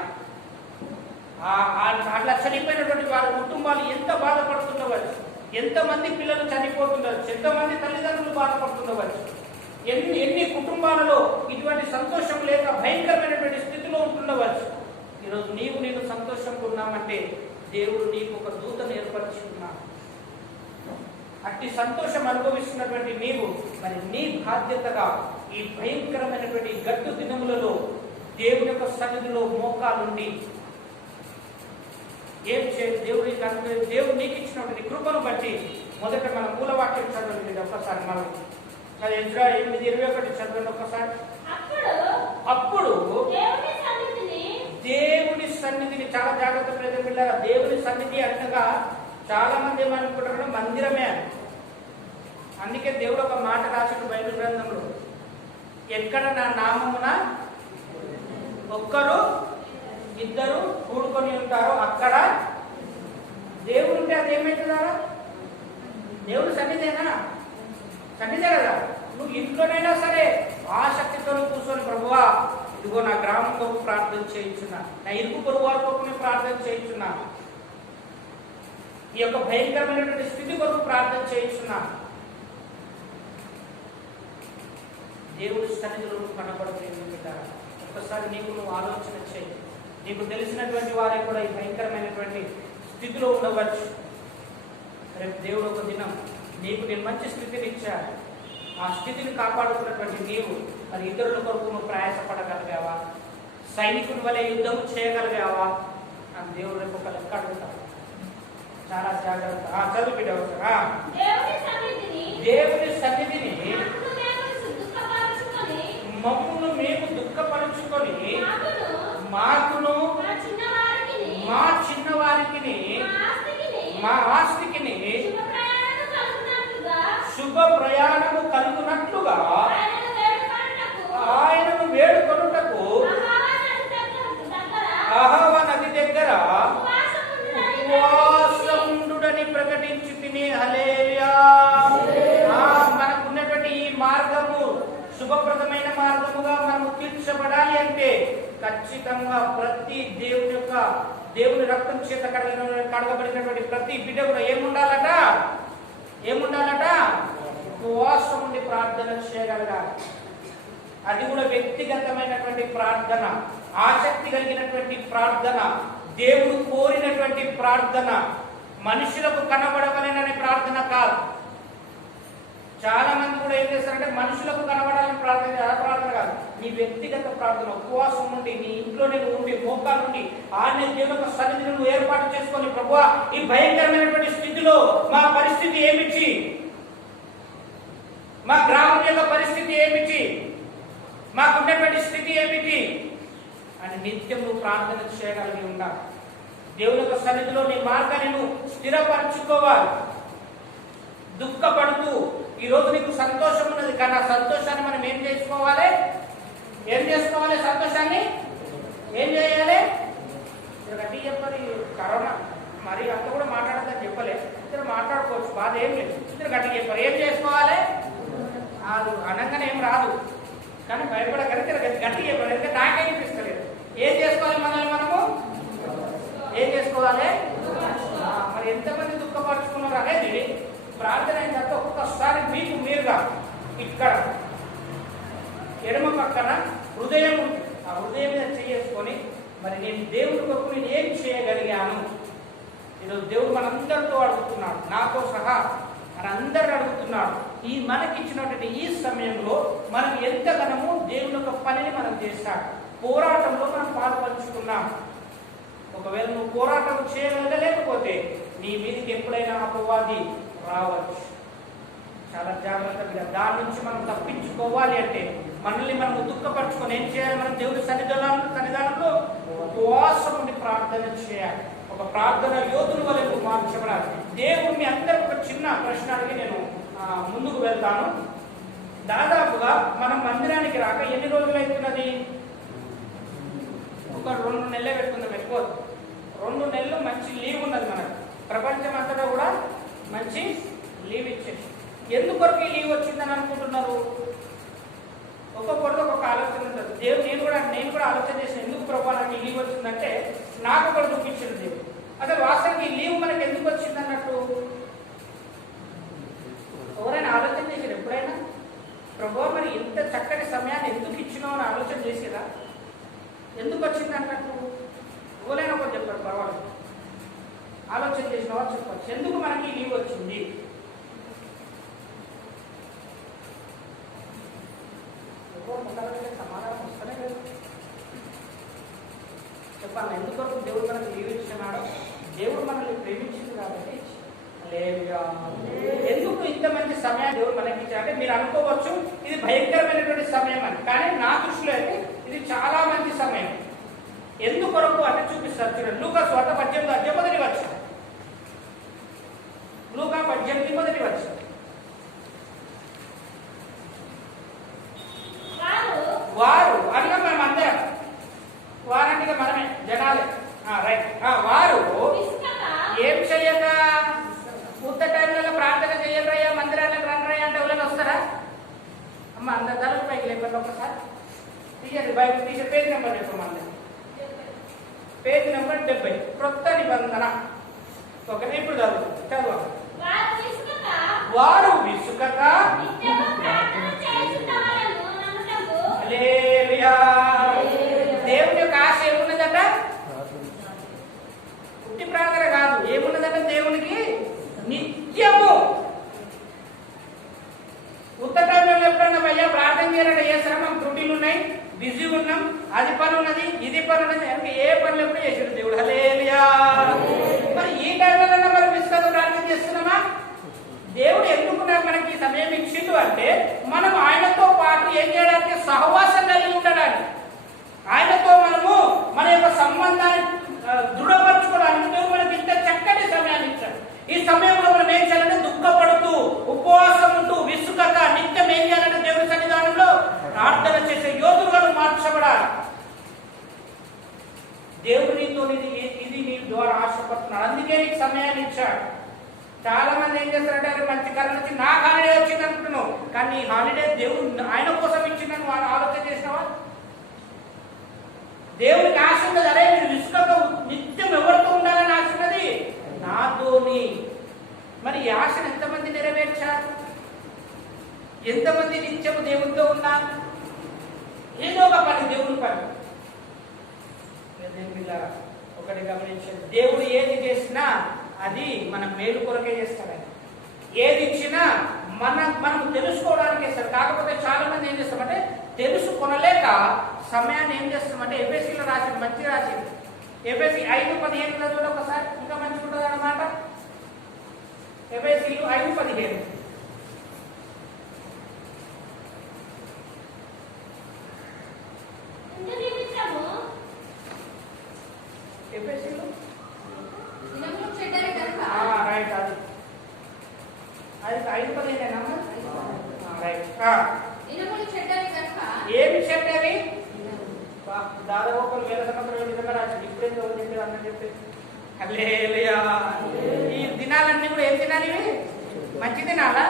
అట్లా చనిపోయినటువంటి వారి కుటుంబాలు ఎంత బాధపడుతుండవచ్చు, ఎంతమంది పిల్లలు చనిపోతుండవచ్చు, ఎంతమంది తల్లిదండ్రులు బాధపడుతుండవచ్చు. ఎన్ని కుటుంబాలలో ఇటువంటి సంతోషం లేక భయంకరమైనటువంటి స్థితిలో ఉంటుండవచ్చు. ఈరోజు నేను సంతోషంగా ఉన్నామంటే దేవుడు నీకు ఒక దూతను ఏర్పరిచి ఉన్నాడు. అట్టి సంతోషం అనుభవిస్తున్నటువంటి నీవు మరి నీ బాధ్యతగా ఈ భయంకరమైనటువంటి గట్టు దినములలో దేవుని యొక్క సన్నిధిలో మోకాలుండి ఏం చేయాలి? దేవుడు నీకు ఇచ్చినటువంటి కృపను బట్టి మొదట మన మూలవాక్యం చదవండి ఒక్కసారి. మనం అది ఎజ్రా 8:21 చదవండి ఒక్కసారి. అప్పుడు దేవుని సన్నిధిని, చాలా జాగ్రత్త పిల్లల, దేవుని సన్నిధి అనగా చాలా మంది ఏమనుకుంటారు మందిరమే అని. అందుకే దేవుడు ఒక మాట రాసిన బైబిల్ గ్రంథంలో, ఎక్కడ నా నామమున ఒక్కరు ఇద్దరు కూడుకొని ఉంటారో అక్కడ దేవుడు ఉంటే అది ఏమవుతుందా? దేవుడు సన్నిధేనా? సన్నిధే కదా. నువ్వు ఇంట్లోనైనా సరే ఆసక్తితో కూర్చొని, ప్రభువా ఇదిగో నా గ్రామం కొరకు ప్రార్థన చేయించున్నా, నా ఇరుకు పొరుగు వారి కొరకు ప్రార్థన చేయించున్నా, ఈ యొక్క భయంకరమైనటువంటి స్థితి కొరకు ప్రార్థన చేయించున్నా. దేవుడి సన్నిధిలో కనబడుతుంది. ఒక్కసారి నువ్వు ఆలోచన చేయి. నీకు తెలిసినటువంటి వారే కూడా ఈ భయంకరమైనటువంటి స్థితిలో ఉండవచ్చు. రేపు దేవుడు ఒక దినం నేను మంచి స్థితిని ఇచ్చాను. ఆ స్థితిని కాపాడుతున్నటువంటి నీవు మరి ఇతరుల కొరకు నువ్వు ప్రయాసపడగలిగావా? సైనికుని వలె యుద్ధం చేయగలిగావా అని దేవుడు రేపు ఒక లెక్క అడుగుతాడు. చాలా జాగ్రత్త. చదువు దేవుని సన్నిధిని మమ్మును మేము దుఃఖపరుచుకొని మాకును మా చిన్నవారికి మా ఆస్తికి శుభ ప్రయాణము కలుగునట్లుగా ఆయనను వేడుకొనుటకు అహోవా నది దగ్గర ఉపవాసముండుడని ప్రకటించి తిని. హల్లెలూయా. మనకున్నటువంటి ఈ మార్గము శుభప్రదమైన మార్గముగా మనము మార్చబడాలి అంటే ఖచ్చితంగా ప్రతి దేవుని రక్తం చేత కడగబడినటువంటి ప్రతి బిడ్డ కూడా ఏముండాలట ఉపవాసం ఉండి ప్రార్థన చేయగలగాలి. అది కూడా వ్యక్తిగతమైనటువంటి ప్రార్థన, ఆసక్తి కలిగినటువంటి ప్రార్థన, దేవుడు కోరినటువంటి ప్రార్థన, మనుషులకు కనబడవలెననే ప్రార్థన కాదు. చాలా మంది కూడా ఏం చేస్తారంటే మనుషులకు కనబడాలని ప్రార్థన కాదు, నీ వ్యక్తిగత ప్రార్థన, ఉపవాసం ఉండి నీ ఇంట్లోనే ఉండి మోకాలు నుండి ఆన్య దేవుని సన్నిధిని నువ్వు ఏర్పాటు చేసుకొని, ప్రభువా ఈ భయంకరమైనటువంటి స్థితిలో మా పరిస్థితి ఏమిటి, మా గ్రామం యొక్క పరిస్థితి ఏమిటి, మాకున్నటువంటి స్థితి ఏమిటి అని నిత్యం నువ్వు ప్రార్థన చేయగలిగి ఉండాలి. దేవుని యొక్క సన్నిధిలో నీ మార్గాన్ని నువ్వు స్థిరపరచుకోవాలి. దుఃఖపడుతూ ఈరోజు నీకు సంతోషం ఉన్నది, కానీ ఆ సంతోషాన్ని మనం ఏం చేసుకోవాలి? సంతోషాన్ని ఏం చేయాలి? గట్టి చెప్పాలి. కరోనా మరి అంత కూడా మాట్లాడదని చెప్పలే, ఇద్దరు మాట్లాడుకోవచ్చు, బాధ ఏం లేదు. ఇద్దరు గట్టి చెప్పారు. ఏం చేసుకోవాలి? అది అనగానే ఏం రాదు, కానీ భయపడగలిగితే గట్టి చెప్పాలి. ఎందుకంటే నాకేం అనిపిస్తలేదు. ఏం చేసుకోవాలి? మనము ఏం చేసుకోవాలి? మరి ఎంతమంది దుఃఖపరుచుకున్నారు అనేది ప్రార్థన అయిన తర్వాత ఒక్కొక్కసారి మీకు మీరుగా ఇక్కడ ఎడమ పక్కన హృదయం, ఆ హృదయం మీద చేసుకొని మరి నేను దేవుడి కొరకు నేను ఏం చేయగలిగాను. ఈరోజు దేవుడు మనందరితో అడుగుతున్నాడు, నాతో సహా మనందరిని అడుగుతున్నాడు. ఈ మనకిచ్చినటువంటి ఈ సమయంలో మనం ఎంతగానో దేవుని యొక్క పనిని మనం చేస్తాం, పోరాటంలో మనం పాల్పంచుకున్నాం. ఒకవేళ నువ్వు పోరాటం చేయగలగలేకపోతే నీ మీదకి ఎప్పుడైనా అపవాది రావచ్చు. చాలా జాగ్రత్తగా దాని నుంచి మనం తప్పించుకోవాలి అంటే మనల్ని మనం దుఃఖపరచుకొని ఏం చేయాలి? మనం దేవుడి సన్నిధానంలో ఉపవాసం ఉండి ప్రార్థన చేయాలి. ఒక ప్రార్థన యోధుల వల్ల నువ్వు మార్చబడాలి. దేవుడిని అందరికి ఒక చిన్న ప్రశ్న అడిగి నేను ముందుకు వెళ్తాను. దాదాపుగా మనం మందిరానికి రాక ఎన్ని రోజులు అవుతున్నది? ఒక 2 నెలలే పెట్టుకుందాం, ఎక్కువ 2 నెలలు మంచి లీవ్ ఉన్నది మనకు. ప్రపంచం అంతటా కూడా మంచి లీవ్ ఇచ్చేది. ఎందుకొరకు ఈ లీవ్ వచ్చిందని అనుకుంటున్నారు? ఒక్కొక్కరితో ఒక్కొక్క ఆలోచన ఉంటుంది. దేవుడు నేను కూడా ఆలోచన చేసిన, ఎందుకు ప్రభావ నాకు ఈ లీవ్ వచ్చిందంటే నాకు కూడా చూపించింది దేవుడు. అసలు వాస్తవానికి ఈ లీవ్ మనకి ఎందుకు వచ్చింది అన్నట్టు ఎవరైనా ఆలోచన చేశారు ఎప్పుడైనా? ప్రభావ మరి ఇంత చక్కటి సమయాన్ని ఎందుకు ఇచ్చినావు అని ఆలోచన చేసేదా? ఎందుకు వచ్చింది అన్నట్టు ఎవరైనా ఒకటి చెప్పారు, పర్వాలేదు, ఆలోచన చేసిన వారు చెప్పచ్చు. ఎందుకు మనకి లీవ్ వచ్చింది? సమాధానం వస్తనే లేదు. చెప్పాలి ఎందుకొరకు దేవుడు మనకు లీవ్ ఇచ్చినాడో? దేవుడు మనల్ని ప్రేమించింది కాబట్టి. ఎందుకు ఇంత మంచి సమయాన్ని దేవుడు మనకి ఇచ్చాడంటే మీరు అనుకోవచ్చు ఇది భయంకరమైనటువంటి సమయం అని, కానీ నా దృష్టిలో అయితే ఇది చాలా మంచి సమయం. ఎందుకొరకు అంటే చూపిస్తారు చూడండి. లూకా స్వార్త 18:1 లూకా 18:1 వారు అనగా మనం అందరం, వారంటే మనమే జనాలే, రైట్. వారు ఏం చెయ్యక ఉత్త టైంలలో ప్రార్థన చెయ్యరయ్యా, మందిరాలకు రండ్రయ్యా అంటే ఎవరైనా వస్తారా? అమ్మ అందరు ధరల పైకి లేకపోతే ఒకసారి తీయండి, బైబిల్ తీసే పేజ్ నెంబర్ చెప్పమంది. పేజ్ నెంబర్ 70 క్రొత్త నిబంధన. ఓకే, ఇప్పుడు చదువు. వారు విసుకక దేవుని యొక్క ఆశ ఏమున్నదట? పుట్టి ప్రార్థన కాదు, ఏమున్నదట? దేవునికి నిత్యము ఉత్తటంలో ఎప్పుడన్నా అయ్యా ప్రార్థన చేయాలంటే ఏ శ్రమం త్రుటిలు ఉన్నాయి, బిజీ ఉన్నాం, అది పని ఉన్నది, ఇది పని ఉన్నది, అంటే ఏ పనులు ఎప్పుడు చేసాడు దేవుడు. హల్లెలూయా. మరి ఈ టైంలో మనం విసుకతో ప్రార్థన చేస్తున్నామా? దేవుడు ఎందుకు మనకి సమయం ఇచ్చిండు అంటే మనం ఆయనతో పాటు ఏం చేయడానికి? సహవాసం కలిగి ఉండడానికి, ఆయనతో మనము మన యొక్క సంబంధాన్ని దృఢపరచుకోవడానికి దేవుడు మనకి ఇంత చక్కటి సమయాన్ని ఇచ్చాడు. ఈ సమయంలో మనం ఏం చేయాలంటే దుఃఖపడుతూ ఉపవాసం ఉంటూ విసుకక నిత్యం ఏం చేయాలంటే దేవుడి సన్నిధానంలో ప్రార్థన చేసే యోధులుగా మార్చబడాలి. దేవునితో ఇది నీ ద్వారా ఆశపడుతున్నాడు, అందుకే నీకు సమయాన్ని ఇచ్చాడు. చాలా మంది ఏం చేస్తారంటే మంచి కాలం వచ్చి నాకు హాలిడే వచ్చింది అనుకుంటున్నావు, కానీ ఈ హాలిడే దేవుడు ఆయన కోసం ఇచ్చిందని వాళ్ళు ఆలోచన చేసినావా? ఉన్నది, అరే మీరు విసుకతో నిత్యం ఎవరితో ఉండాలని ఆశ ఉన్నది? నాతోని. మరి ఈ ఆశను ఎంతమంది నెరవేర్చారు? ఎంతమంది నిత్యము దేవునితో ఉన్నారు? ఏదో ఒక పని, దేవుని పని. ఒకటి గమనించండి, దేవుడు ఏది చేసినా అది మన మేలు కొరకే చేస్తాడని. ఏది ఇచ్చినా మనం తెలుసుకోవడానికి ఇస్తారు. కాకపోతే చాలా మంది ఏం చేస్తామంటే తెలుసుకొనలేక సమయాన్ని ఏం చేస్తామంటే ఎఫెసీలో రాసింది, మంచిగా రాసింది. ఎఫెసీ 5:15 చదవండి ఒకసారి, ఇంకా మంచిగా ఉంటుంది అన్నమాట. ఎఫెసీలు 5:15. ఎఫెసీలు రైట్, అది 5:15 రైట్. ఏమి చెడ్డవి? దాదాపు ఒక 1000 సంవత్సరాల విధంగా రాసింది. ఇప్పుడేం చెప్పేది అన్న చెప్పి హల్లెలూయా. ఈ దినాలన్నీ కూడా ఏం తినాలి? మంచి తినాలా?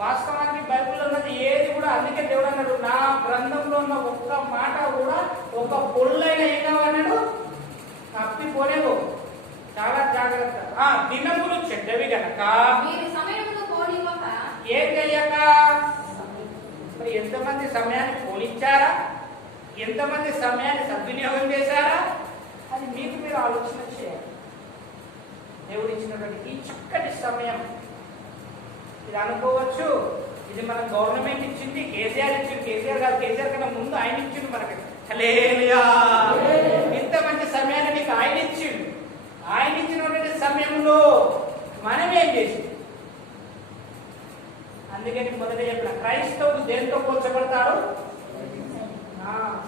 వాస్తవానికి బైబిల్లో ఉన్నది ఏది కూడా, అందుకే దేవుడు అన్నాడు, నా గ్రంథంలో ఉన్న ఒక్క మాట కూడా ఒక పొల్లైన ఏం కావన్నాడు తప్పిపోలేవు. చాలా జాగ్రత్త. దినములు చెడ్డవి గనక ఏం చెయ్యక. మరి ఎంతమంది సమయాన్ని పోలించారా? ఎంతమంది సమయాన్ని సద్వినియోగం చేశారా? అది మీకు మీరు ఆలోచన చేయాలి. దేవుడు ఇచ్చినటువంటి ఈ చక్కటి సమయం, ఇది అనుకోవచ్చు ఇది మన గవర్నమెంట్ ఇచ్చింది, కేసీఆర్ ఇచ్చింది. కేసీఆర్ కాదు, కేసీఆర్ కన్నా ముందు ఆయన ఇచ్చిండు మనకి. హల్లెలూయా. ఇంత మంచి సమయాన్ని నీకు ఆయన ఇచ్చిండు. ఆయన ఇచ్చినటువంటి సమయంలో మనం ఏం చేసి, అందుకని మొదట చెప్పిన క్రైస్తవుడు దేంతో పోల్చబడతాడు?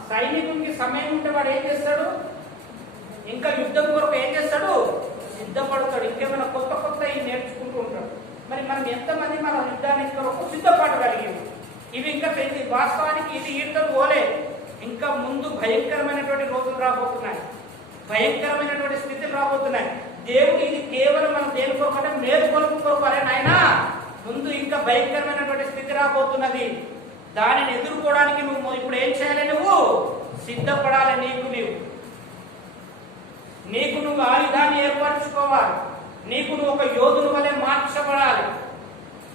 సైనికునికి సమయం ఉంటే వాడు ఏం చేస్తాడు? ఇంకా యుద్ధం కొరకు ఏం చేస్తాడు? సిద్ధపడతాడు. ఇంకేమైనా కొత్త కొత్త నేర్చుకుంటూ ఉంటాడు. మరి మనం ఎంతమంది మన యుద్ధానికి కొరకు సిద్ధపడగలిగాము? ఇవి ఇంకా వాస్తవానికి ఇది ఈటలు పోలే. ఇంకా ముందు భయంకరమైనటువంటి రోజులు రాబోతున్నాయి, భయంకరమైనటువంటి స్థితులు రాబోతున్నాయి. దేవుడు ఇది కేవలం మనం దేని కొరకు అంటే మేలు కొరకు అరే నాయన, ముందు ఇంకా భయంకరమైనటువంటి స్థితి రాబోతున్నది. దానిని ఎదుర్కోవడానికి నువ్వు ఇప్పుడు ఏం చేయాలి? నువ్వు సిద్ధపడాలి. నీకు నువ్వు ఆయుధాన్ని ఏర్పరచుకోవాలి. నీకు నువ్వు ఒక యోధుని వలె మార్చబడాలి.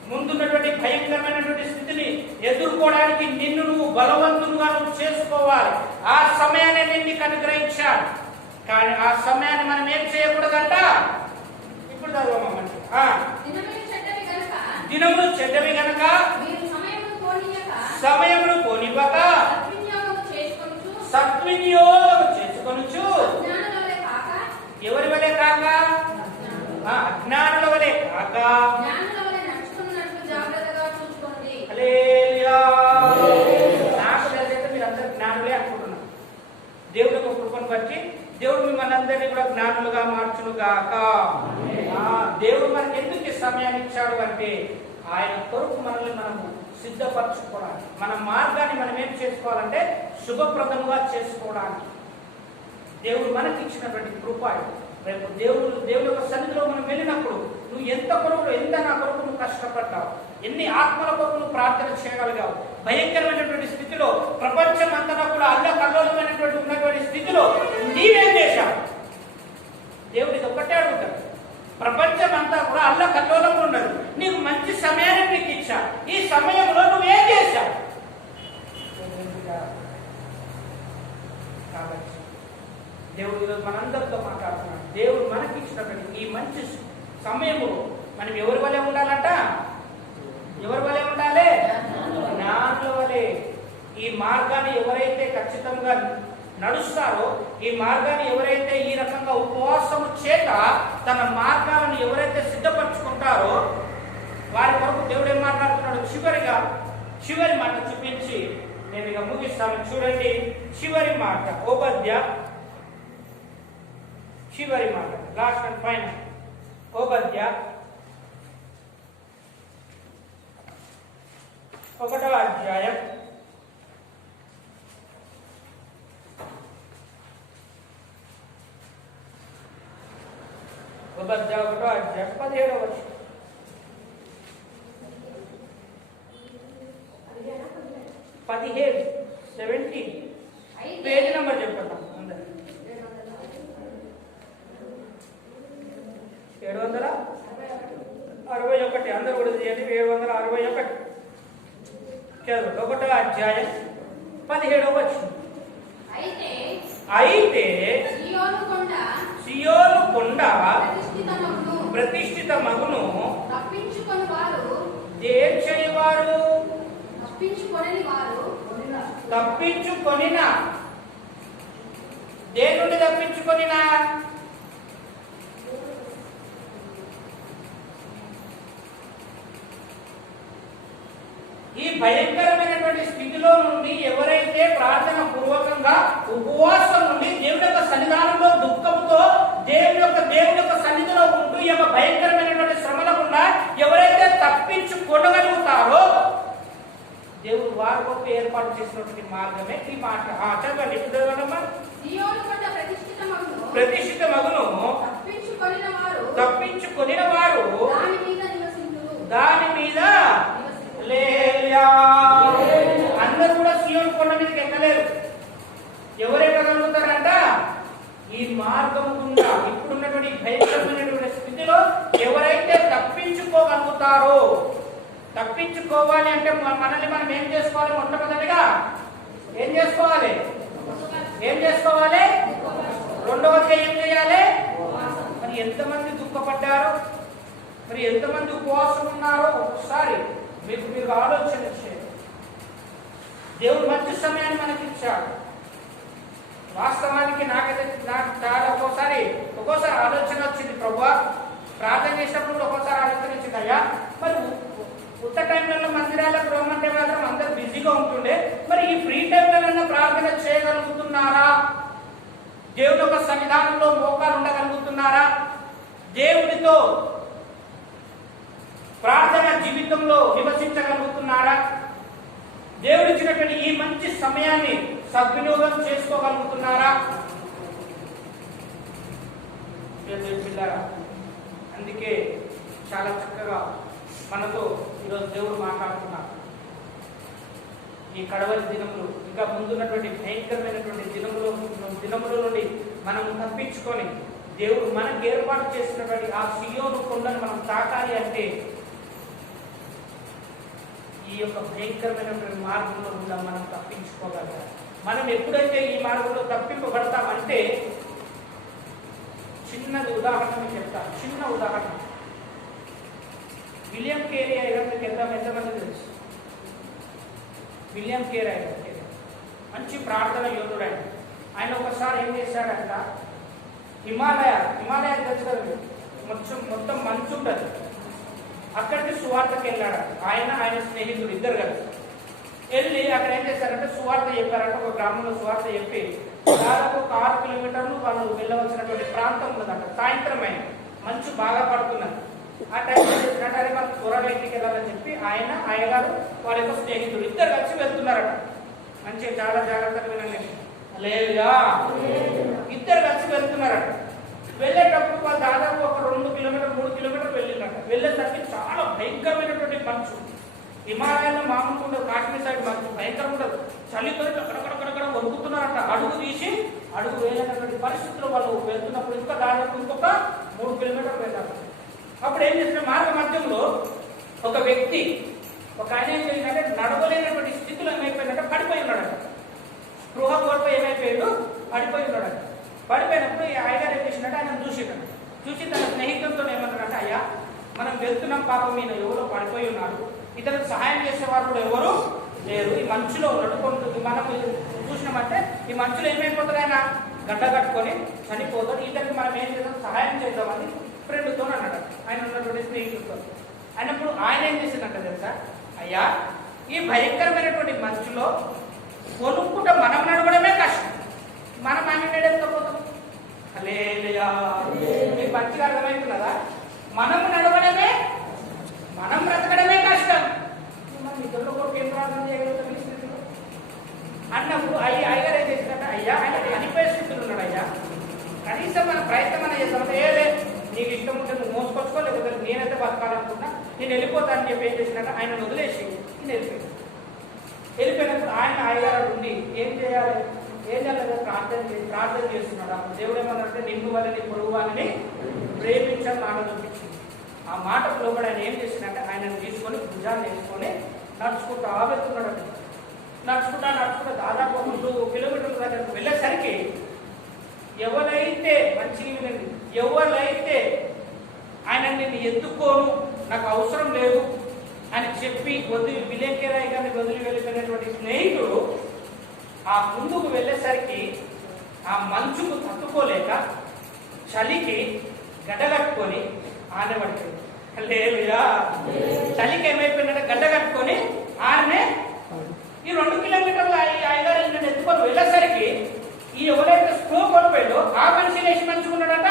ముందున్నటువంటి భయంకరమైనటువంటి స్థితిని ఎదుర్కోవడానికి నిన్ను నువ్వు బలవంతులుగా నువ్వు చేసుకోవాలి. ఆ సమయాన్ని నేను నీకు అనుగ్రహించాను. కానీ ఆ సమయాన్ని మనం ఏం చేయకూడదంట. ఇప్పుడు చదవమండి. దినములు చెడ్డవి గనక సమయమును పోనివ్వక సద్వినియోగం చేసుకొనుచు ఎవరి వలె కాక, అజ్ఞానుల వలె కాక హల్లెలూయా. నాకు తెలిసైతే మీరు అందరు జ్ఞానులే అనుకుంటున్నారు. దేవుడి యొక్క కృపను బట్టి దేవుడు మిమ్మల్ని అందరినీ కూడా జ్ఞానులుగా మార్చును గాక. దేవుడు మనకి ఎందుకు ఈ సమయాన్ని ఇచ్చాడు అంటే ఆయన కొరకు మనల్ని మనము సిద్ధపరచుకోవడానికి, మన మార్గాన్ని మనం ఏం చేసుకోవాలంటే శుభప్రదముగా చేసుకోవడానికి దేవుడు మనకి ఇచ్చినటువంటి కృప. రేపు దేవుడి యొక్క సన్నిధిలో మనం వెళ్ళినప్పుడు నువ్వు ఎంత నా కొరకు నువ్వు కష్టపడ్డావు, ఎన్ని ఆత్మల కొరకు నువ్వు ప్రార్థన చేయగలిగావు. భయంకరమైనటువంటి స్థితిలో ప్రపంచం అంతా కూడా అల్లకల్లోలమైనటువంటి ఉన్నటువంటి స్థితిలో నీవేం చేశావు? దేవుడు ఇది ఒక్కటే అడుగుతాడు. ప్రపంచం అంతా కూడా అల్లకల్లోలంగా ఉండదు, నీకు మంచి సమయాన్ని నీకు ఇచ్చా. ఈ సమయంలో నువ్వేం చేశావు? కాబట్టి దేవుడు ఈరోజు మనందరితో మాట్లాడుతున్నాడు. దేవుడు మనకి ఇచ్చినటువంటి ఈ మంచి సమయము మనం ఎవరి వలె ఉండాలంట? ఎవరి వలె ఉండాలి? జ్ఞానుల వలె. ఈ మార్గాన్ని ఎవరైతే ఖచ్చితంగా నడుస్తారో, ఈ మార్గాన్ని ఎవరైతే ఈ రకంగా ఉపవాసము చేత తన మార్గాలను ఎవరైతే సిద్ధపరచుకుంటారో వారి కొరకు దేవుడు ఏం మాట్లాడుతున్నాడు? చివరి మాట చూపించి నేను ఇక ముగిస్తాను. చూడండి, చివరి మాట ఓబద్య, చివరి మాట, లాస్ట్ అండ్ ఫైనల్. ఓబద్య 1వ అధ్యాయం 1వ అధ్యాయం 17వ వచనం. పేజ్ నెంబర్ చెప్తాం అందరికి. 761 అందరూ కూడా చేయండి. 761 చదువు. 1వ అధ్యాయం 17వ వచనం. అయితే సియోను కొండ ప్రతిష్ఠిత మగును ఏం చేయవారు తప్పించుకొనినా దేని నుండి తప్పించుకొనినా ఈ భయంకరమైనటువంటి స్థితిలో నుండి ఎవరైతే ప్రార్థన పూర్వకంగా ఉపవాసం నుండి దేవుని యొక్క సన్నిధానంలో దుఃఖంతో దేవుని యొక్క సన్నిధిలో ఉంటూ ఈ యొక్క భయంకరమైనటువంటి శ్రమలకుండా ఎవరైతే తప్పించుకొనగలుగుతారో దేవుడు వారి గొప్ప ఏర్పాటు చేసినటువంటి మార్గమే ఈ మాట. చదవండి ఇప్పుడు చదవడమ్మా. ప్రతిష్ఠిత మగును తప్పించుకొనిన వారు దాని మీద అందరూ కూడా సియోను కొండ మీదకి ఎక్కలేరు. ఎవరు ఎక్కగలుగుతారంట? ఈ మార్గం గుండా ఇప్పుడున్నటువంటి భయంకరమైనటువంటి స్థితిలో ఎవరైతే తప్పించుకోగలుగుతారో, తప్పించుకోవాలి అంటే మనల్ని మనం ఏం చేసుకోవాలి? మొట్టమొదటిగా ఏం చేసుకోవాలి? రెండవదిగా ఏం చేయాలి? మరి ఎంతమంది దుఃఖపడ్డారో, మరి ఎంతమంది ఉపవాసం ఉన్నారో ఒకసారి మీరు ఆలోచన చేయండి. దేవుడు మంచి సమయాన్ని మనకి ఇచ్చాడు. వాస్తవానికి నాకు చాలా ఒక్కోసారి ఆలోచన వచ్చింది. ప్రభువా, ప్రార్థన చేసినప్పుడు ఒక్కోసారి ఆలోచన వచ్చింది, అయ్యా మరి ఉత్త టైంలలో మందిరాలకు రమ్మంటే మాత్రం అందరు బిజీగా ఉంటుండే, మరి ఈ ఫ్రీ టైంలో ప్రార్థన చేయగలుగుతున్నారా? దేవుని యొక్క సన్నిధానంలో మోకాలు ఉండగలుగుతున్నారా? దేవుడితో ప్రార్థన జీవితంలో నివసించగలుగుతున్నారా? దేవుడిచ్చినటువంటి ఈ మంచి సమయాన్ని సద్వినియోగం చేసుకోగలుగుతున్నారా? అందుకే చాలా చక్కగా మనతో ఈరోజు దేవుడు మాట్లాడుతున్నారు. ఈ కడవరి దినములు, ఇంకా ముందున్నటువంటి భయంకరమైనటువంటి దినముల నుండి మనం తప్పించుకొని దేవుడు మనకు ఏర్పాటు చేసినటువంటి ఆ సియోను కొండను మనం తాకాలి అంటే ఈ యొక్క భయంకరమైనటువంటి మార్గంలో కూడా మనం తప్పించుకోగలగాలి. మనం ఎప్పుడైతే ఈ మార్గంలో తప్పింపబడతామంటే, చిన్నది ఉదాహరణ మీకు చెప్తాను. చిన్న ఉదాహరణ, విలియం కేరీ ఐరన్ మీకు ఎంతమంది తెలుసు? విలియం కేరీ ఐరన్ మంచి ప్రార్థన యోధుడు. ఆయన ఒకసారి ఏం చేశాడంట, హిమాలయ తెలుసు కదా, మొత్తం మంచు ఉంటుంది, అక్కడికి సువార్తకి వెళ్ళాడు. ఆయన స్నేహితుడు ఇద్దరు కలిసి వెళ్ళి అక్కడ ఏం చేశారంటే సువార్త చెప్పారంటే, ఒక గ్రామంలో సువార్త చెప్పి దాదాపు ఒక 6 కిలోమీటర్లు వాళ్ళు వెళ్ళవలసినటువంటి ప్రాంతం ఉన్నదంట. సాయంత్రం అయింది, మంచు బాగా పడుతున్నది. ఆ టైం చేసినట్టు మనకు త్వరగా ఇంటికి వెళ్ళాలని చెప్పి అయ్యగారు వాళ్ళ యొక్క స్నేహితుడు ఇద్దరు కలిసి వెళ్తున్నారట. మంచిగా చాలా జాగ్రత్తగా వినండి. లేదా ఇద్దరు కలిసి వెళ్తున్నారట. వెళ్ళేటప్పుడు వాళ్ళు దాదాపు ఒక 2 కిలోమీటర్ 3 కిలోమీటర్లు వెళ్ళినట్ట. వెళ్ళేసరికి చాలా భయంకరమైనటువంటి మంచు. హిమాలయాల్లో మామూలు ఉండదు, కాశ్మీర్ సైడ్ మంచు భయంకరం ఉండదు. చలితో అక్కడక్కడ వణుకుతున్నారట. అడుగు వేయలేనటువంటి పరిస్థితుల్లో వాళ్ళు వెళ్తున్నప్పుడు ఇంకొక 3 కిలోమీటర్లు వెళ్ళారు. అప్పుడు ఏం చేసిన మార్గ మధ్యంలో ఒక వ్యక్తి, ఒక ఆయన ఏం చేసిందంటే నడవలేనటువంటి స్థితిలో ఏమైపోయిందంటే పడిపోయి ఉన్నాడట. స్పృహ కోల్పోయి ఏమైపోయాడు? పడిపోయి ఉన్నాడట. పడిపోయినప్పుడు ఈ అయ్యగారు ఏం చేసిందంటే ఆయన చూసి తన స్నేహితులతో ఏమన్నాడంటే, అయ్యా మనం వెళ్తున్నాం, పాపం ఈయన ఎవరో పడిపోయి ఉన్నాడు, ఇతనికి సహాయం చేసేవారు కూడా ఎవరు లేరు, ఈ మంచులో నడుకుంటుంది, మనం చూసినామంటే ఈ మంచులో ఏమైపోతాడు, ఆయన గడ్డ కట్టుకొని చనిపోతాడు, ఇతనికి మనం ఏం చేద్దాం, సహాయం చేద్దామని ఫ్రెండ్తో అన్నాడు, ఆయన ఉన్నటువంటి స్నేహితులతో. అయినప్పుడు ఆయన ఏం చేసిందంట తెలుసా, అయ్యా ఈ భయంకరమైనటువంటి మంచులో కొనుక్కుంటే మనం నడవడమే కష్టం, మనం ఆయన నడవకపోతాం. హల్లెలూయా. మీకు మంచిగా అర్థమవుతున్నదా? మనము నడవడమే, మనం బ్రతకడమే కష్టం. మన ఇతరుల కొరకు ఏం ప్రార్థన చేయగలుగుతాం ఈ స్థితిలో అన్నప్పుడు అయ్యగారు ఏం చేసినట్ట, అయ్యా ఆయన చనిపోయే స్థితిలో ఉన్నాడు, అయ్యా కనీసం మన ప్రయత్నం అనేది చేస్తాం, ఏలే నీకు ఇష్టం ఉంటే నువ్వు మోసుకొచ్చుకో, లేకపోతే నేనైతే బతకాలనుకున్నా నేను వెళ్ళిపోతా అని చెప్పి ఏం చేసినట్ట, ఆయన వదిలేసి నేను వెళ్ళిపోయినప్పుడు ఆయన అయ్యగారు ఉండి ఏం చేయాలి, ఏం చేయాలి? ప్రార్థన చేస్తున్నాడు. అప్పుడు దేవుడు ఏమన్నారంటే నిన్ను వాళ్ళని పొరుగు వాళ్ళని ప్రేమించాలని మాట చూపించింది. ఆ మాటకు లోపల ఆయన ఏం చేసినట్టే ఆయనను తీసుకొని భుజాన్ని వేసుకొని నడుచుకుంటూ ఆవేస్తున్నాడు. నడుచుకుంటా దాదాపు 2 కిలోమీటర్ల దగ్గరకు వెళ్ళేసరికి ఎవరైతే ఆయన నిన్ను ఎత్తుకోను, నాకు అవసరం లేదు అని చెప్పి విలేకరాయి గారిని వదిలి వెళ్ళిపోయినటువంటి స్నేహితుడు ఆ ముందుకు వెళ్ళేసరికి ఆ మంచుకు తట్టుకోలేక చలికి గడ్డగట్టుకొని ఆనబడిపోయింది. లేదుయా, చలికి ఏమైపోయిందంటే గడ్డ కట్టుకొని ఆనే ఈ 2 కిలోమీటర్లు ఐదారు నన్ను ఎత్తుకొని వెళ్ళేసరికి ఈ ఎవరైతే స్లో కోల్పోయాడో ఆ మనిషి లేచి మంచుకున్నాడట.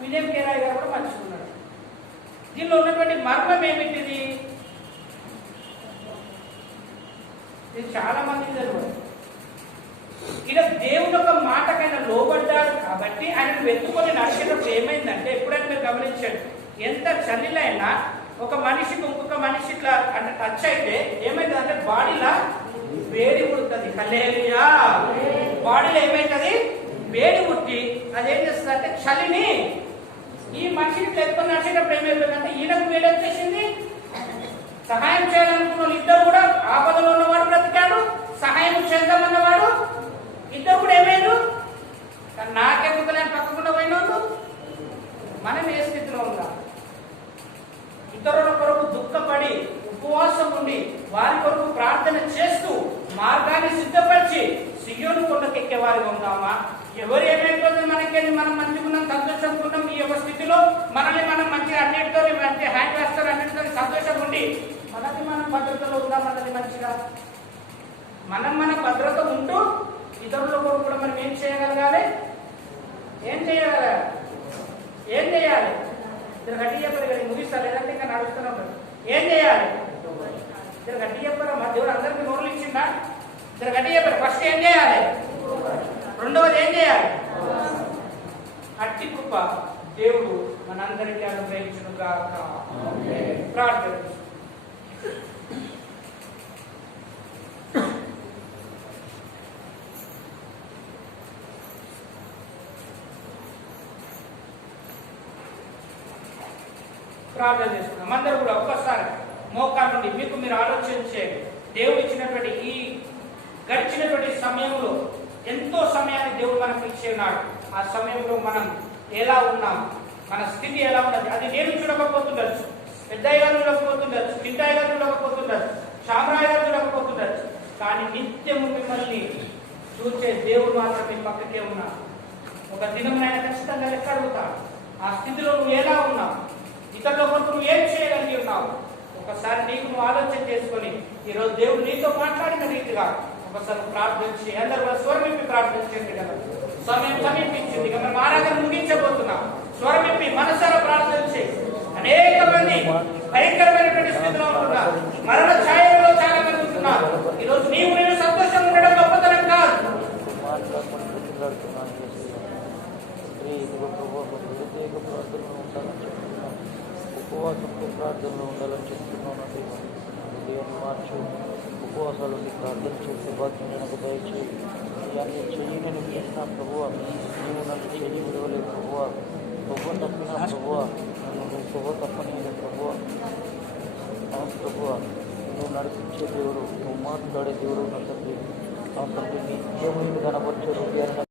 విజయం కేరాయ్ గారు కూడా మంచుకున్నాడు. దీనిలో ఉన్నటువంటి మర్మం ఏమిటిది? ఇది చాలా మంది తెలియదు. ఇలా దేవుని ఒక మాటకైనా లోబడ్డాడు కాబట్టి ఆయన వెతుకొని నడిచేటప్పుడు ఏమైందంటే, ఎప్పుడైనా మీరు గమనించండి, ఎంత చలిలైనా ఒక మనిషికి ఇంకొక మనిషి ఇట్లా అంటే టచ్ అయితే ఏమైందంటే బాడీలో వేడి పుడుతుంది. హల్లెలూయా. బాడీలో ఏమైతుంది? వేడి పుట్టి అదేం చేస్తుంది అంటే చలిని ఈ మనిషిని తెచ్చుకొని నడిచేటప్పుడు ఏమైపోయిందంటే ఈయనకు వేడి వచ్చేసింది. సహాయం చేయాలనుకున్న వాళ్ళు ఇద్దరు కూడా ఆపదలో ఉన్నవాడు బ్రతికాడు, సహాయం చేద్దామన్నవాడు ఇద్దరు కూడా ఏమైండు? కానీ నాకెందుకు నేను పక్కకుండా పోయినాడు. మనం ఏ స్థితిలో ఉందాం? ఇతరుల కొరకు దుఃఖపడి ఉపవాసం ఉండి వారి కొరకు ప్రార్థన చేస్తూ మార్గాన్ని సిద్ధపరిచి సియోను కొండకెక్కే వారిగా ఉందామా? ఎవరు ఏమైపోతుంది మనకేది? మనం మంచిగున్నాం, సంతోషంగా ఈ యొక్క స్థితిలో మనల్ని మనం మంచిగా అన్నిటితో మంచి హ్యాండ్ వేస్తారు, అన్నిటితో సంతోషంగా ఉండి మనకి మనం భద్రతలో ఉందాం. మనది మంచిగా మనం భద్రత ఉంటూ ఇతరుల కొరకు కూడా మనం ఏం చేయగలగాలి? ఏం చేయాలి? ఇద్దరు గట్టి చెప్పారు కదా, ముగిస్తా లేదంటే ఇంకా నడుస్తున్నాం. ఏం చేయాలి? ఇద్దరు గట్టి చెప్పారు. మా దేవుడు అందరికీ నోరులు ఇచ్చిందా? ఇద్దరు గట్టి చెప్పారు. ఫస్ట్ ఏం చేయాలి? రెండవది ఏం చేయాలి? అట్టి కృప దేవుడు మనందరికీ అనుగ్రహించును గాక. ప్రార్థన. ప్రార్థన చేసుకున్నాం. అందరూ కూడా ఒక్కసారి మోకాళ్ళ నుండి మీకు మీరు ఆలోచించే దేవుడు ఇచ్చినటువంటి ఈ గడిచినటువంటి సమయంలో ఎంతో సమయాన్ని దేవుడు మనకు ఇచ్చేనాడు. ఆ సమయంలో మనం ఎలా ఉన్నాం, మన స్థితి ఎలా ఉన్నది, అది నేను చూడకపోతుండొచ్చు, పెద్దయ్య గారు చూడకపోతుండొచ్చు, చింటయ్య గారు చూడకపోతుండొచ్చు, శామరాయ గారు చూడకపోతుండొచ్చు. కానీ నిత్యము మిమ్మల్ని చూసే దేవుడు మాత్రం మీ పక్కకే ఉన్నాడు. ఒక దినం ఆయన ఖచ్చితంగా లెక్క అడుగుతాడు. ఆ స్థితిలో నువ్వు ఎలా ఉన్నావు, ఇతరుల కొరకు నువ్వు ఏం చేయగలిగి ఉన్నావు? ఒకసారి నీకు నువ్వు ఆలోచన చేసుకొని ఈరోజు దేవుడు నీతో మాట్లాడిన రీతిగా ఒకసారి ప్రార్థించి అందరూ స్వరమిప్పి ప్రార్థించండి కదా. సమయం సమీపించింది కదా, మనం ఆరాధన ముగించబోతున్నాం. స్వరమిప్పి మనసారా ప్రార్థించి అనేక మంది భయంకరమైనటువంటి స్థితిలో ఉంటున్నారు, మరణ ఛాయలో చాలా మంది ఉంటున్నారు. ఈరోజు నీవు నేను సంతోషంగా ఉండడం గొప్పతనం కాదు. ఉపవాసంతో ప్రార్థనలో ఉండాలని చెప్తున్నానండి. ఉదయాన్ని మార్చు, ఉపవాసాలు ప్రార్థన చేసే భాగ్యం నాకు దయచేయి. ఇవన్నీ చెయ్యని చేసిన ప్రభువా, నీవు నన్ను చెయ్యి విడవలేదు ప్రభువా. ప్రభువ తప్పిన ప్రభువా, నన్ను ప్రభువ తప్పని ప్రభువా. అవును ప్రభువా, నువ్వు నడిపించే దేవుడు, నువ్వు మాట్లాడే దేవుడు నా తండ్రి. అవును తండ్రి, నీ దేవుని కనపరిచే రూపాయలు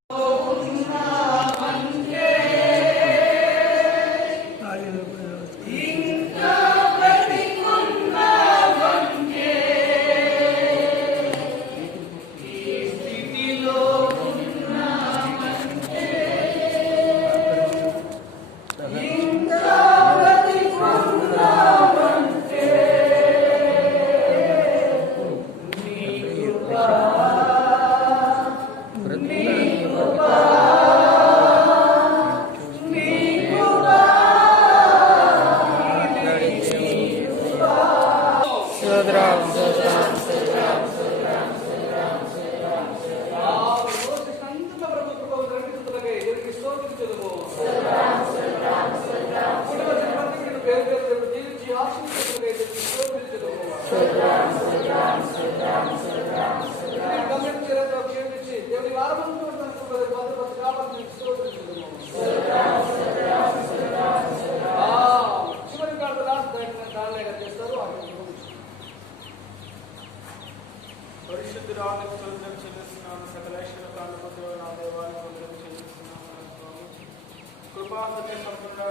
కృపా సత్య సంపూర్ణ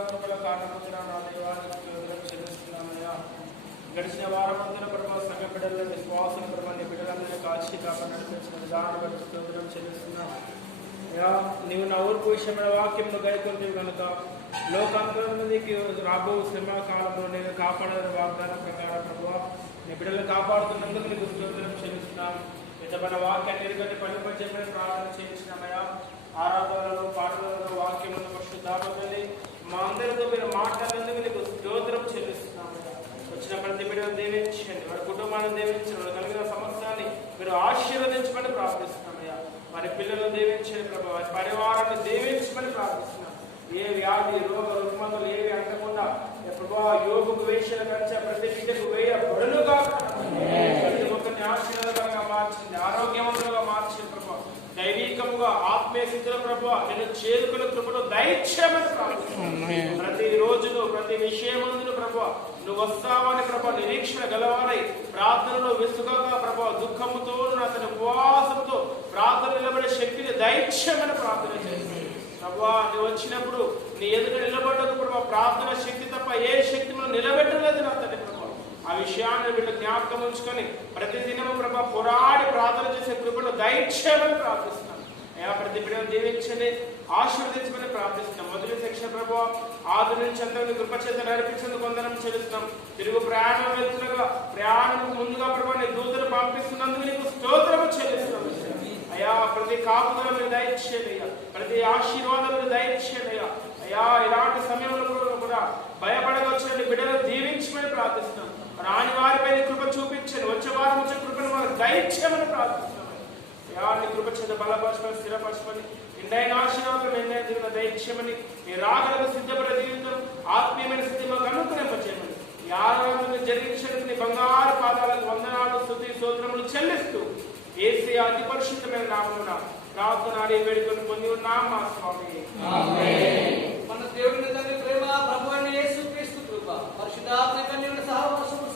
కారణముగా నా దేవానికి చెల్లిస్తున్నామయ్యా. గడిచిన వారమంతా ప్రభావ సంఘ బిడ్డల విశ్వాసం ప్రభావ నీ బిడ్డలందరినీ కాల్చి కాపాడి నడిపించిన విధానం బట్టి స్తోత్రం చెల్లిస్తున్నాం అయ్యా. నీవు నా ఊరుకు విషయమైన వాక్యంలో గైకొంటే కనుక లోకాంతరంలోకి రాబో శ్రమ కాలంలో నేను కాపాడాలని వాగ్దానం ప్రకారం ప్రభావ నీ బిడ్డలను కాపాడుతున్నందుకు నీకు స్తోత్రం చెల్లిస్తున్నాను. మన వాక్యాన్ని ఎరుగని పనిపరిచేమని ప్రార్థన చేయించినామయ్యా. ఆరాధనలో పాటలలో వాక్యములను పరిశుద్ధాత్మని మా అందరితో మీరు మాట్లాడేందుకు నీకు స్తోత్రం చెల్లిస్తున్నామయ్యా. వచ్చిన ప్రతి బిడ్డను దీవించండి, వారి కుటుంబాన్ని దీవించండి, వారు కలిగిన సమస్యని మీరు ఆశీర్వదించమని ప్రార్థిస్తున్నామయ్యా. వారి పిల్లలను దీవించండి ప్రభావ, వారి పరివారాన్ని దీవించమని ప్రార్థిస్తున్నాం. ఏ వ్యాధి రోగ రుగ్మతలు ఏవి అంటకుండా ప్రభావ యోగుకు వేసిన కంచె ప్రతి బిడ్డకు వేయబడునుగా ప్రతి ఒక్కరిని ఆశీర్వాదకరంగా మార్చింది, ఆరోగ్యవంతులుగా మార్చింది ప్రభావ. దైవికముగా ఆత్మీయ స్థితిలో ప్రభావ నేను చేరుకున్న కృపను దయచేయమని ప్రార్థిస్తున్నాను. ప్రతి రోజును ప్రతి విషయమందును ప్రభావ నువ్వు వస్తావని ప్రభావ నిరీక్షణ గలవారై ప్రార్థనలో విసుగగా ప్రభావ దుఃఖముతో అతని ఉపవాసంతో ప్రార్థన నిలబడే శక్తిని దయచేయమని ప్రార్థన చేస్తున్నాను ప్రభావ. నువ్వు వచ్చినప్పుడు నీ ఎదుట నిలబడకు ప్రభావ, ప్రార్థన శక్తి తప్ప ఏ శక్తి మనం నిలబెట్టలేదు నా తండ్రి ప్రభావ. ఆ విషయాన్ని వీళ్ళు జ్ఞాపకం ఉంచుకొని ప్రతి దినము ప్రభావ పోరాడి ప్రార్థన చేసే కృపను దయచేయమని ప్రార్థిస్తున్నాను అయ్యా. ప్రతి బిడ్డను దీవించండి, ఆశీర్వదించమని ప్రార్థిస్తున్నాం. మొదటి సెక్షన్ ప్రభావ ఆది నుంచి అందరినీ కృపచేత నడిపించేందుకు వందనం చెల్లిస్తున్నాం. తిరుగు ప్రయాణం వెళ్తుండగా ప్రయాణం ముందుగా ప్రభావ నీ దూతను పంపిస్తున్నందుకు నీకు స్తోత్రము చెల్లిస్తున్నాం అయ్యా. ప్రతి కాపుదల మీరు దయచేయండి అయ్యా, ప్రతి ఆశీర్వాదం మీరు దయచేయండి అయ్యా. అయ్యా ఇలాంటి సమయంలో కూడా భయపడవచ్చండి బిడ్డలు దీవించమని ప్రార్థిస్తున్నాం. రాని వారిపై కృప చూపించండి, వచ్చే వారం వచ్చే కృపను వారు దయచేయమని ప్రార్థిస్తున్నాం అయ్యా. నీ కృప చేత బలపరచుకొని స్థిరపరచుకొని నిండైన ఆశీర్వాదం నిర్ణయించిన దయచేయమని, నీ రాగలకు సిద్ధపడే జీవితం ఆత్మీయమైన స్థితిలో కనుక్కునింపచేయమని, ఈ ఆరాధన జరిగించడానికి నీ బంగారు పాదాలకు వందనాలు స్తుతి స్తోత్రములు చెల్లిస్తూ యేసు అతి పరిశుద్ధమైన నామమున ప్రార్థన అడిగి వేడుకొని పొంది ఉన్నాం మా స్వామి. మన దేవుని తండ్రి ప్రేమ, ప్రభువైన యేసుక్రీస్తు కృప, పరిశుద్ధాత్మ కన్యక సహవాసము